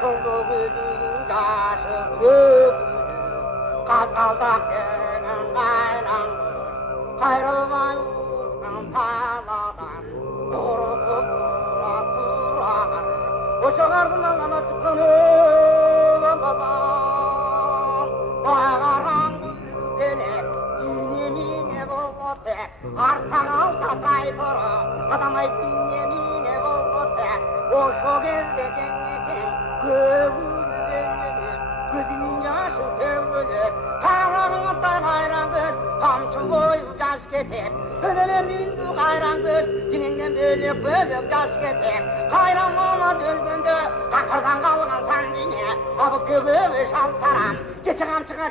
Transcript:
Şundu gözünün yaşı köpüdü, Kazkaldak denen kaynandı, Kayrılmay uçtan taladan, Doğrukup dura durar. Oşak ardından kana çıkkan ömürden, Bağaran gülgele, Yemine bolgote, Artan alta kaypırı, Adamay yemine bolgote, Oşak elde cennetin gözünün yaşı tevülü, Karanlıkta kayran kız, kamçı boyu yaş getip, Önüne mündü kayran kız, Dininden bölüp bölüp yaş getip, Kayran olmaz ölgünde, Takırdan kalgan sandine, Abı köbüğü şaltaram, Geçin amçığa